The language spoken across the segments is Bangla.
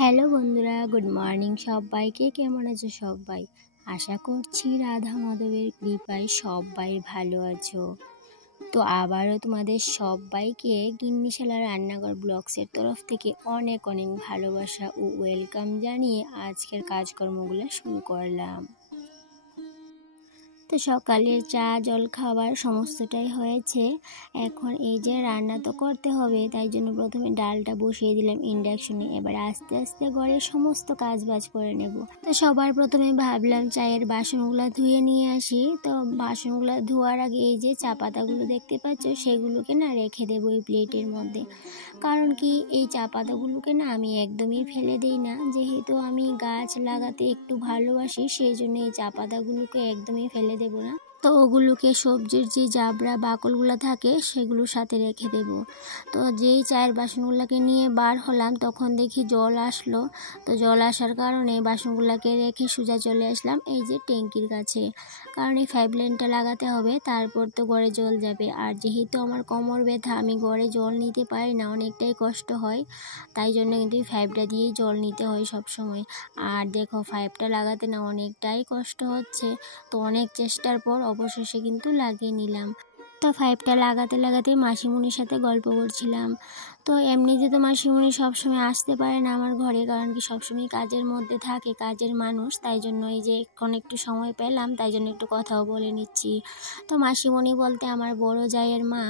হ্যালো বন্ধুরা, গুড মর্নিং সবাইকে। কেমন আছো সবাই? আশা করছি রাধা মাধবের কৃপায় সবাই ভালো আছো। তো আবারও তোমাদের সবাইকে গিন্নিশালা রান্নাঘর ব্লগসের তরফ থেকে অনেক অনেক ভালোবাসা ও ওয়েলকাম জানিয়ে আজকের কাজকর্মগুলো শুরু করলাম। তো সকালের চা জল খাবার সমস্তটাই হয়েছে। এখন এই যে রান্না তো করতে হবে, তাই জন্য প্রথমে ডালটা বসিয়ে দিলাম ইন্ডাকশনে। এবার আস্তে আস্তে ঘরের সমস্ত কাজ বাজ করে নেব। তো সবার প্রথমে ভাবলাম চায়ের বাসনগুলো ধুয়ে নিয়ে আসি। তো বাসনগুলো ধোয়ার আগে এই যে চা পাতাগুলো দেখতে পাচ্ছ, সেগুলোকে না রেখে দেবো এই প্লেটের মধ্যে। কারণ কি, এই চা পাতাগুলোকে না আমি একদমই ফেলে দিই না। যেহেতু আমি গাছ লাগাতে একটু ভালোবাসি, সেই জন্য এই চা পাতাগুলোকে একদমই ফেলে দেবো না। তো ওগুলোকে সবজির যে জাবরা বাকলগুলো থাকে সেগুলোর সাথে রেখে দেব। তো যেই চায়ের বাসনগুলোকে নিয়ে বার হলাম, তখন দেখি জল আসলো। তো জল আসার কারণে বাসনগুলোকে রেখে সোজা চলে আসলাম এই যে ট্যাঙ্কির কাছে। কারণ এই পাইপ লাইনটা লাগাতে হবে, তারপর তো ঘরে জল যাবে। আর যেহেতু আমার কোমর ব্যথা, আমি ঘরে জল নিতে পারি না, অনেকটাই কষ্ট হয়। তাই জন্য কিন্তু এই পাইপটা দিয়েই জল নিতে হয় সব সময়। আর দেখো, পাইপটা লাগাতে না অনেকটাই কষ্ট হচ্ছে। তো অনেক চেষ্টার পর অবশেষে কিন্তু লাগিয়ে নিলাম। তো পাইপটা লাগাতে লাগাতে মাসিমণির সাথে গল্প করছিলাম। তো এমনিতে তো মাসিমণি সবসময় আসতে পারে না আমার ঘরে, কারণ কি সবসময় কাজের মধ্যে থাকে, কাজের মানুষ। তাই জন্য এই যে এখন একটু সময় পেলাম, তাই জন্য একটু কথাও বলে নিচ্ছি। তো মাসিমণি বলতে আমার বড় জায়ের মা।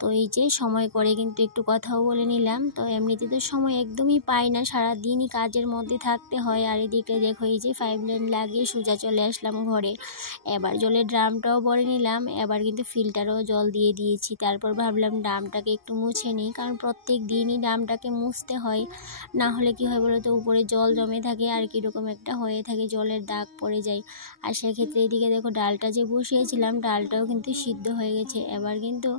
তো এই যে সময় করে কিন্তু একটু কথাও বলে নিলাম। তো এমনিতে তো সময় একদমই পাই না, সারাদিনই কাজের মধ্যে থাকতে হয়। আর এদিকে দেখো, এই যে পাইপ লাইন লাগিয়ে সোজা চলে আসলাম ঘরে। এবার জলের ড্রামটাও ভরে নিলাম। এবার কিন্তু ফিল্টারও জল দিয়ে দিয়েছি। তারপর ভাবলাম ড্রামটাকে একটু মুছে নিই, কারণ প্রত্যেক দিনই ড্রামটাকে মুছতে হয়। না হলে কি হয় বলো তো, উপরে জল জমে থাকে আর কীরকম একটা হয়ে থাকে, জলের দাগ পড়ে যায়। আর সেক্ষেত্রে এদিকে দেখো, ডালটা যে বসিয়েছিলাম ডালটাও কিন্তু সিদ্ধ হয়ে গেছে। এবার কিন্তু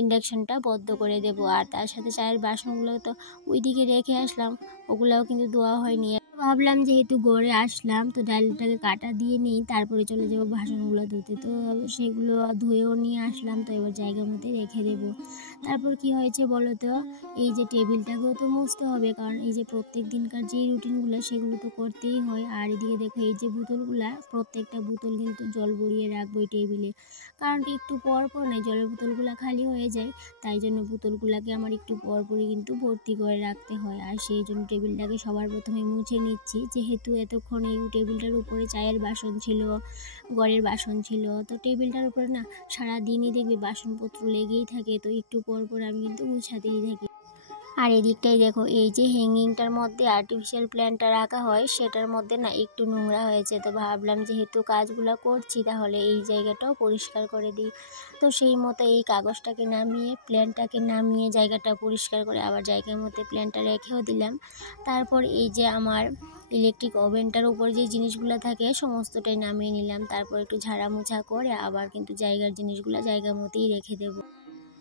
ইন্ডাকশনটা বন্ধ করে দেব। আর তার সাথে চায়ের বাসনগুলো তো ওইদিকে রেখে আসলাম, ওগুলাও কিন্তু ধোয়া হয়নি। ভাবলাম যেহেতু ঘরে আসলাম, তো ডালটাকে কাটা দিয়ে নিই, তারপরে চলে যাবো বাসনগুলো ধুতে। তো সেগুলো ধুয়েও নিয়ে আসলাম। তো এবার জায়গা মতো রেখে দেবো। তারপর কি হয়েছে বলো তো, এই যে টেবিলটাকেও তো মুছতে হবে, কারণ এই যে প্রত্যেক দিনকার যে রুটিনগুলো সেগুলো তো করতেই হয়। আর এদিকে দেখো, এই যে বোতলগুলা, প্রত্যেকটা বোতল কিন্তু জল ভরিয়ে রাখবো এই টেবিলে। কারণ কি একটু পর পর না জলের বোতলগুলো খালি হয়ে যায়, তাই জন্য বোতলগুলোকে আমার একটু পর পরই কিন্তু ভর্তি করে রাখতে হয়। আর সেই জন্য টেবিলটাকে সবার প্রথমে মুছে নিচ্ছি, যেহেতু এতক্ষণ এই টেবিলটার উপরে চায়ের বাসন ছিল, ঘরের বাসন ছিল। তো টেবিলটার উপরে না সারাদিনই দেখবে বাসনপত্র লেগেই থাকে, তো একটু পর পর আমি কিন্তু মুছাতেই থাকি। আর এদিকটাই দেখো, এই যে হ্যাঙ্গিংটার মধ্যে আর্টিফিশিয়াল প্ল্যান্টটা রাখা হয়, সেটার মধ্যে না একটু নোংরা হয়েছে। তো ভাবলাম যেহেতু কাজগুলো করছি, তাহলে এই জায়গাটাও পরিষ্কার করে দিই। তো সেই মতো এই কাগজটাকে নামিয়ে, প্ল্যান্টটাকে নামিয়ে, জায়গাটা পরিষ্কার করে আবার জায়গার মধ্যে প্ল্যান্টটা রেখেও দিলাম। তারপর এই যে আমার ইলেকট্রিক ওভেনটার উপর যে জিনিসগুলো থাকে সমস্তটাই নামিয়ে নিলাম। তারপর একটু ঝাড়া মোছা করে আবার কিন্তু জায়গার জিনিসগুলো জায়গার মধ্যেই রেখে দেবো।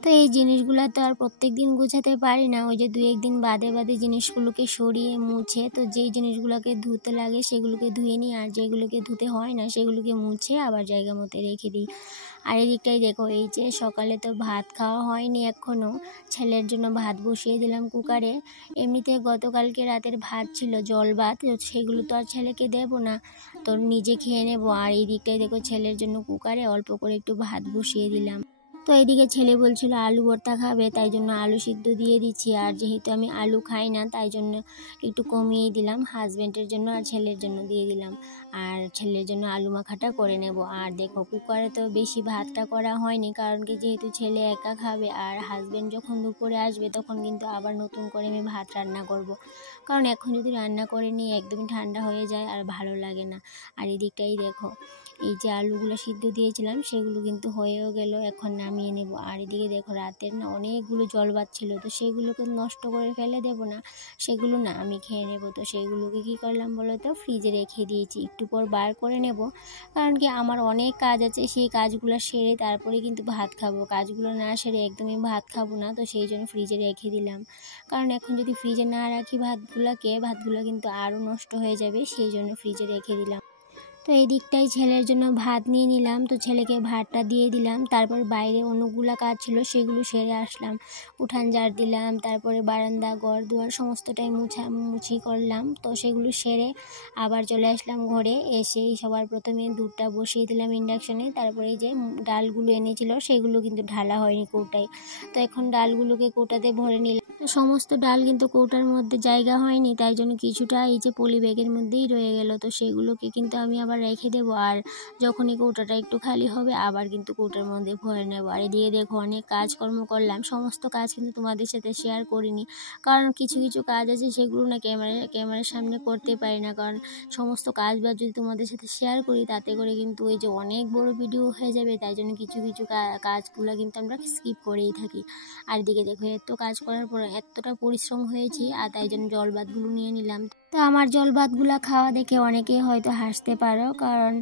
তো এই জিনিসগুলো তো আর প্রত্যেক দিন গুছাতে পারি না, ওই যে 2-1 দিন বাদে বাদে জিনিসগুলোকে সরিয়ে মুছে, তো যেই জিনিসগুলোকে ধুতে লাগে সেগুলোকে ধুয়ে নিই, আর যেগুলোকে ধুতে হয় না সেগুলোকে মুছে আবার জায়গা মতো রেখে দিই। আর এদিকটাই দেখো, এই যে সকালে তো ভাত খাওয়া হয়নি এখনও, ছেলের জন্য ভাত বসিয়ে দিলাম কুকারে। এমনিতে গতকালকে রাতের ভাত ছিল, জল ভাত, সেগুলো তো আর ছেলেকে দেবো না, তো নিজে খেয়ে নেবো। আর এই দিকটাই দেখো, ছেলের জন্য কুকারে অল্প করে একটু ভাত বসিয়ে দিলাম। তো এদিকে ছেলে বলছিল আলু ভর্তা খাবে, তাই জন্য আলু সিদ্ধ দিয়ে দিচ্ছি। আর যেহেতু আমি আলু খাই না, তাই জন্য একটু কমিয়ে দিলাম, হাজব্যান্ডের জন্য আর ছেলের জন্য দিয়ে দিলাম। আর ছেলের জন্য আলু মাখাটা করে নেব। আর দেখো, কুকারে তো বেশি ভাতটা করা হয়নি, কারণ কি যেহেতু ছেলে একা খাবে, আর হাজব্যান্ড যখন দুপুরে আসবে তখন কিন্তু আবার নতুন করে আমি ভাত রান্না করব। কারণ এখন যদি রান্না করে নিই একদমই ঠান্ডা হয়ে যায় আর ভালো লাগে না। আর এদিকটাই দেখো, এই যে আলুগুলো সিদ্ধ দিয়েছিলাম সেগুলো কিন্তু হয়েও গেল, এখন নামিয়ে নেব। আর এদিকে দেখো, রাতের না অনেকগুলো জল ভাত ছিল, তো সেগুলোকে নষ্ট করে ফেলে দেব না, সেগুলো না আমি খেয়ে নেব। তো সেগুলোকে কী করলাম বলো তো, ফ্রিজে রেখে দিয়েছি, একটু পর বার করে নেব। কারণ কি আমার অনেক কাজ আছে, সেই কাজগুলো সেরে তারপরে কিন্তু ভাত খাবো, কাজগুলো না সেরে একদমই ভাত খাবো না। তো সেই জন্য ফ্রিজে রেখে দিলাম, কারণ এখন যদি ফ্রিজে না রাখি ভাতগুলো কিন্তু আরও নষ্ট হয়ে যাবে, সেই জন্য ফ্রিজে রেখে দিলাম। তো এই দিকটাই ছেলের জন্য ভাত নিয়ে নিলাম, তো ছেলেকে ভাতটা দিয়ে দিলাম। তারপর বাইরে অনেকগুলো কাজ ছিল সেগুলো সেরে আসলাম, উঠান ঝাড় দিলাম, তারপরে বারান্দা ঘর দুয়ার সমস্তটাই মুছি করলাম। তো সেগুলো সেরে আবার চলে আসলাম ঘরে। এসেই সবার প্রথমে দুধটা বসিয়ে দিলাম ইন্ডাকশনে। তারপরে এই যে ডালগুলো এনেছিল সেগুলো কিন্তু ঢালা হয়নি কৌটায়, তো এখন ডালগুলোকে কৌটাতে ভরে নিলাম। তো সমস্ত ডাল কিন্তু কৌটার মধ্যে জায়গা হয়নি, তাই জন্য কিছুটা এই যে পলি ব্যাগের মধ্যেই রয়ে গেল। তো সেগুলোকে কিন্তু আমি আবার রেখে দেবো, আর যখনই কৌটাটা একটু খালি হবে আবার কিন্তু কৌটার মধ্যে ভরে নেবো। আর এদিকে দেখো অনেক কাজকর্ম করলাম, সমস্ত কাজ কিন্তু তোমাদের সাথে শেয়ার করিনি, কারণ কিছু কিছু কাজ আছে সেগুলো না ক্যামেরার সামনে করতে পারি না, কারণ সমস্ত কাজ বাজ যদি তোমাদের সাথে শেয়ার করি তাতে করে কিন্তু ওই যে অনেক বড় ভিডিও হয়ে যাবে, তাই জন্য কিছু কিছু কাজগুলো কিন্তু আমরা স্কিপ করেই থাকি। আর এদিকে দেখো এত কাজ করার পর এতটা পরিশ্রম হয়েছি, আর তাই জন্য জল ভাতগুলো নিয়ে নিলাম। তো আমার জল ভাতগুলো খাওয়া দেখে অনেকেই হয়তো হাসতে পারো, কারণ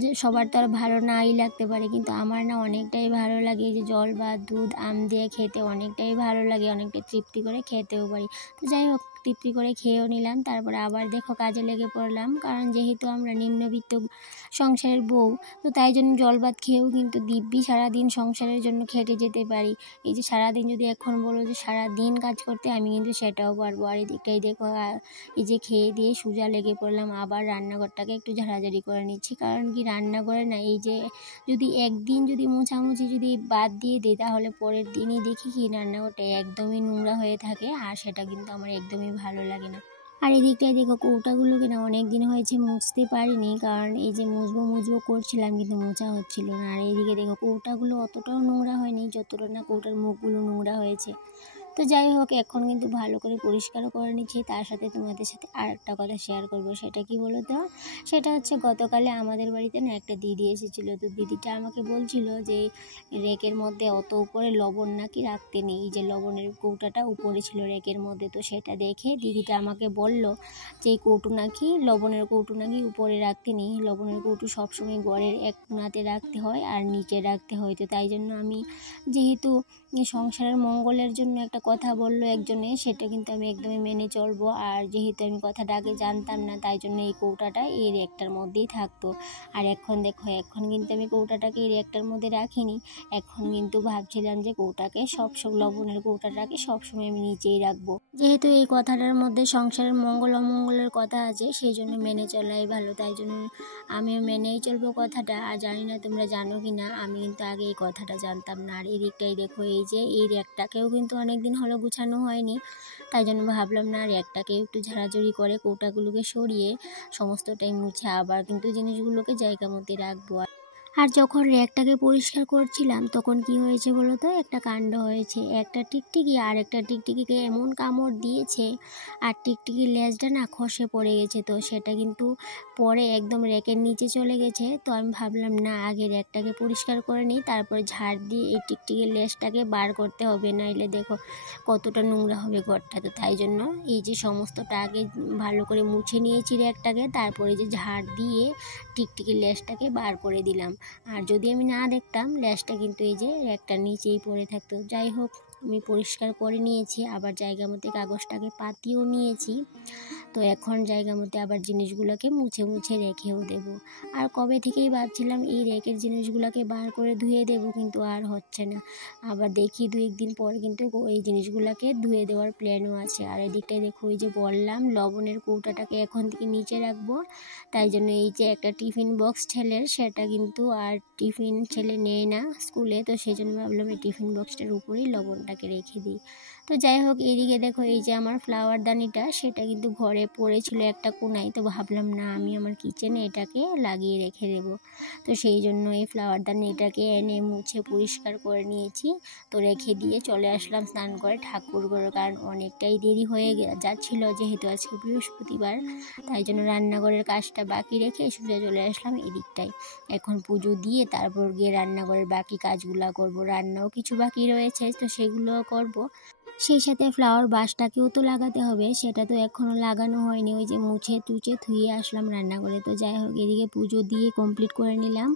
যে সবার তো আর ভালো নাই লাগতে পারে, কিন্তু আমার না অনেকটাই ভালো লাগে। এই যে জল ভাত দুধ আম দিয়ে খেতে অনেকটাই ভালো লাগে, অনেকটাই তৃপ্তি করে খেতেও পারি। তো যাই হোক তৃপ্তি করে খেয়েও নিলাম। তারপরে আবার দেখো কাজে লেগে পড়লাম, কারণ যেহেতু আমরা নিম্নবিত্ত সংসারের বউ, তো তাই জন্য জল ভাত খেয়েও কিন্তু দিব্যি সারাদিন সংসারের জন্য খেটে যেতে পারি। এই যে সারাদিন যদি এখন বলো যে সারাদিন কাজ করতে, আমি কিন্তু সেটাও পারবো। আর এদিকটাই দেখো এই যে খেয়ে দিয়ে সোজা লেগে পড়লাম, আবার রান্নাঘরটাকে একটু ঝাড়াঝাড়ি করে নিচ্ছি। কারণ কি রান্নাঘরে না এই যে যদি একদিন যদি মোছামুছি যদি বাদ দিয়ে দিই, তাহলে পরের দিনই দেখি কি রান্নাঘরটা একদমই নোংরা হয়ে থাকে, আর সেটা কিন্তু আমার একদমই ভালো লাগে না। আর এদিকটায় দেখো কৌটাগুলোকে না অনেক দিন হয়েছে মুছতে পারিনি, কারণ এই যে মুছবো করছিলাম কিন্তু মোছা হচ্ছিল না। আর এইদিকে দেখো কৌটাগুলো অতটাও নোংরা হয়নি যতটা না কৌটার মুখগুলো নোংরা হয়েছে। তো যাই হোক এখন কিন্তু ভালো করে পরিষ্কারও করে নিচ্ছি। তার সাথে তোমাদের সাথে আর একটা কথা শেয়ার করব, সেটা কি বলো তো, সেটা হচ্ছে গতকালে আমাদের বাড়িতে না একটা দিদি এসেছিলো। তো দিদিটা আমাকে বলছিল যে রেকের মধ্যে অত উপরে লবণ নাকি রাখতে নেই, যে লবণের কৌটাটা উপরে ছিল রেকের মধ্যে। তো সেটা দেখে দিদিটা আমাকে বলল যে এই কৌটো নাকি লবণের কৌটো নাকি উপরে রাখতে নেই, লবণের কৌটো সবসময় ঘরের এক কোণাতে রাখতে হয় আর নিচে রাখতে হয়। তো তাই জন্য আমি যেহেতু সংসারের মঙ্গলের জন্য একটা কথা বললো একজনে, সেটা কিন্তু আমি একদমই মেনে চলবো। আর যেহেতু আমি কথাটা আগে জানতাম না, তাই জন্য এই কৌটাটা এই রেকটার মধ্যেই থাকতো। আর এখন দেখো এখন কিন্তু আমি কৌটাটাকে এই রেকটার মধ্যে রাখিনি, এখন কিন্তু ভাবছিলাম যে লবণের কৌটাটাকে সবসময় আমি নিচেই রাখবো। যেহেতু এই কথাটার মধ্যে সংসারের মঙ্গল অমঙ্গলের কথা আছে, সেই জন্য মেনে চলাই ভালো, তাই জন্য আমিও মেনেই চলবো কথাটা। আর জানি না তোমরা জানো কি না, আমি কিন্তু আগে এই কথাটা জানতাম না। আর এদিকটাই দেখো এই যে এই র্যাকটাকেও কিন্তু অনেক দিন হলো গুছানো হয়নি, তাই জন্য ভাবলাম না র্যাকটাকে একটু ঝাড়াঝাড়ি করে কৌটাগুলোকে সরিয়ে সমস্তটাই মুছে আবার কিন্তু জিনিসগুলোকে জায়গা মতো রাখবো। আর যখন র্যাকটাকে পরিষ্কার করছিলাম তখন কি হয়েছে বলো তো, একটা কাণ্ড হয়েছে। একটা টিকটিকি আর একটা টিকটিকিকে এমন কামড় দিয়েছে, আর টিকটিকির লেজটা না খসে পড়ে গেছে। তো সেটা কিন্তু পরে একদম র্যাকের নিচে চলে গেছে। তো আমি ভাবলাম না আগে র্যাকটাকে পরিষ্কার করে নিই, তারপর ঝাড় দিয়ে এই টিকটিকির লেজটাকে বার করতে হবে, নাইলে দেখো কতটা নোংরা হবে ঘরটা। তো তাই জন্য এই যে সমস্তটা আগে ভালো করে মুছে নিয়েছি র্যাকটাকে, তারপরে যে ঝাড় দিয়ে টিকটিকির লেজটাকে বার করে দিলাম। আর যদি আমি না দেখতাম ল্যাসটা কিন্তু এই যে একটা নিচেই পড়ে থাকতো। যাই হোক আমি পরিষ্কার করে নিয়েছি, আবার জায়গা মতো কাগজটাকে পাতিও নিয়েছি। তো এখন জায়গা মতো আবার জিনিসগুলোকে মুছে মুছে রেখেও দেব। আর কবে থেকেই ভাবছিলাম এই রেকের জিনিসগুলোকে বার করে ধুয়ে দেব, কিন্তু আর হচ্ছে না। আবার দেখি 2-1 দিন পর কিন্তু এই জিনিসগুলোকে ধুয়ে দেওয়ার প্ল্যানও আছে। আর এদিকটায় দেখো ওই যে বললাম লবণের কৌটাটাকে এখন থেকে নিচে রাখবো, তাই জন্য এই যে একটা টিফিন বক্স ছেলের, সেটা কিন্তু আর টিফিন ছেলে নেয় না স্কুলে, তো সেই জন্য ভাবলাম এই টিফিন বক্সটার উপরেই লবণটাকে রেখে দিই। তো যাই হোক এইদিকে দেখো এই যে আমার ফ্লাওয়ার দানিটা, সেটা কিন্তু ঘরে পড়েছিল একটা কোনায়, তো ভাবলাম না আমি আমার কিচেনে এটাকে লাগিয়ে রেখে দেবো। তো সেই জন্য এই ফ্লাওয়ার দানিটাকে এনে মুছে পরিষ্কার করে নিয়েছি। তো রেখে দিয়ে চলে আসলাম স্নান করে ঠাকুর ঘরে, কারণ অনেকটাই দেরি হয়ে যাচ্ছিল যেহেতু আজকে বৃহস্পতিবার, তাই জন্য রান্নাঘরের কাজটা বাকি রেখে সোজা চলে আসলাম এদিকটায়। এখন পুজো দিয়ে তারপর গিয়ে রান্নাঘরের বাকি কাজগুলো করব, রান্নাও কিছু বাকি রয়েছে তো সেগুলোও করব। সেই সাথে ফ্লাওয়ার বাসটাকেও তো লাগাতে হবে, সেটা তো এখনও লাগানো হয়নি, ওই যে মুছে টুচে ধুয়ে আসলাম রান্নাঘরে। তো যাই হোক এদিকে পুজো দিয়ে কমপ্লিট করে নিলাম,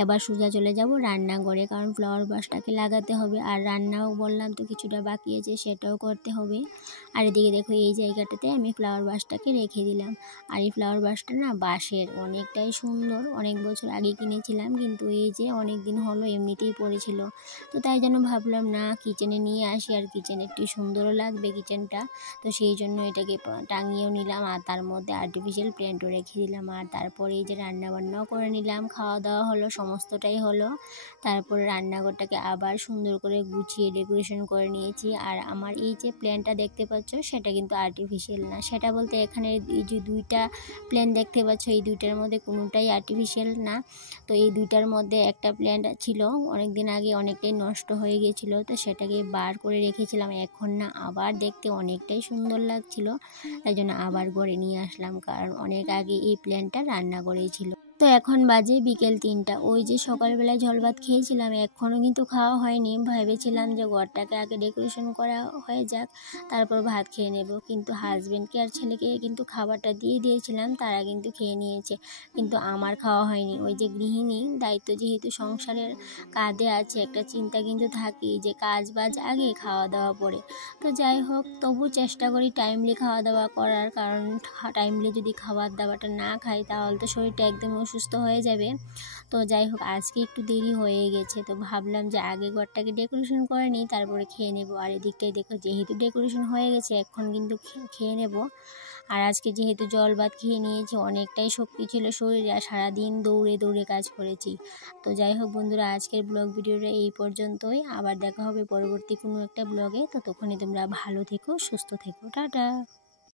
এবার সোজা চলে যাব রান্নাঘরে, কারণ ফ্লাওয়ার বাসটাকে লাগাতে হবে। আর রান্নাও বললাম তো কিছুটা বাকি আছে, সেটাও করতে হবে। আর এদিকে দেখো এই জায়গাটাতে আমি ফ্লাওয়ার ভাসটাকে রেখে দিলাম। আর এই ফ্লাওয়ার ভাসটা না বাঁশের, অনেকটাই সুন্দর, অনেক বছর আগে কিনেছিলাম, কিন্তু এই যে অনেক দিন হলো এমনিতেই পড়েছিল। তো তাই জন্য ভাবলাম না কিচেনে নিয়ে আসি, আর কিচেনে একটু সুন্দরও লাগবে কিচেনটা। তো সেই জন্য এটাকে টাঙিয়েও নিলাম, আর তার মধ্যে আর্টিফিশিয়াল প্ল্যান্টও রেখে দিলাম। আর তারপরে এই যে রান্নাবান্নাও করে নিলাম, খাওয়া দাওয়া হলো, সমস্তটাই হলো। তারপরে রান্নাঘরটাকে আবার সুন্দর করে গুছিয়ে ডেকোরেশন করে নিয়েছি। আর আমার এই যে প্ল্যান্টটা দেখতে পাচ্ছ সেটা কিন্তু আর্টিফিশিয়াল না, সেটা বলতে এখানে এই যে দুইটা প্ল্যান্ট দেখতে পাচ্ছ এই দুইটার মধ্যে কোনোটাই আর্টিফিশিয়াল না। তো এই দুইটার মধ্যে একটা প্ল্যান্ট ছিল অনেক দিন আগে অনেকটাই নষ্ট হয়ে গিয়েছিল, তো সেটাকে বার করে রেখেছিলাম। এখন না আবার দেখতে অনেকটাই সুন্দর লাগছিল, তাই জন্য আবার ঘরে নিয়ে আসলাম, কারণ অনেক আগে এই প্ল্যান্টটা রান্না করেছিল। তো এখন বাজে বিকেল 3টা। ওই যে সকালবেলায় ঝোল ভাত খেয়েছিলাম, এখনও কিন্তু খাওয়া হয়নি। ভেবেছিলাম যে ঘরটাকে আগে ডেকোরেশন করা হয়ে যাক, তারপর ভাত খেয়ে নেব, কিন্তু হাজব্যান্ডকে আর ছেলেকে কিন্তু খাবারটা দিয়ে দিয়েছিলাম, তারা কিন্তু খেয়ে নিয়েছে, কিন্তু আমার খাওয়া হয়নি। ওই যে গৃহিণী দায়িত্ব যেহেতু সংসারের কাঁধে আছে, একটা চিন্তা কিন্তু থাকেই যে কাজ বাজ আগে খাওয়া দাওয়া পরে। তো যাই হোক, তবু চেষ্টা করি টাইমলি খাওয়া দাওয়া করার, কারণ টাইমলি যদি খাবার দাবারটা না খাই তাহলে তো শরীরটা একদমই অসুস্থ হয়ে যাবে। তো যাই হোক, আজকে একটু দেরি হয়ে গেছে, তো ভাবলাম যে আগে ঘরটাকে ডেকোরেশন করে নিই, তারপরে খেয়ে নেব। আর এদিকটাই দেখো যেহেতু ডেকোরেশন হয়ে গেছে এখন কিন্তু খেয়ে নেব। আর আজকে যেহেতু জল ভাত খেয়ে নিয়েছি, অনেকটাই শক্তি ছিল শরীরে, আর সারাদিন দৌড়ে দৌড়ে কাজ করেছি। তো যাই হোক বন্ধুরা, আজকের ব্লগ ভিডিওটা এই পর্যন্তই। আবার দেখা হবে পরবর্তী কোনো একটা ব্লগে। ততক্ষণে তোমরা ভালো থেকো, সুস্থ থেকো, টাটা।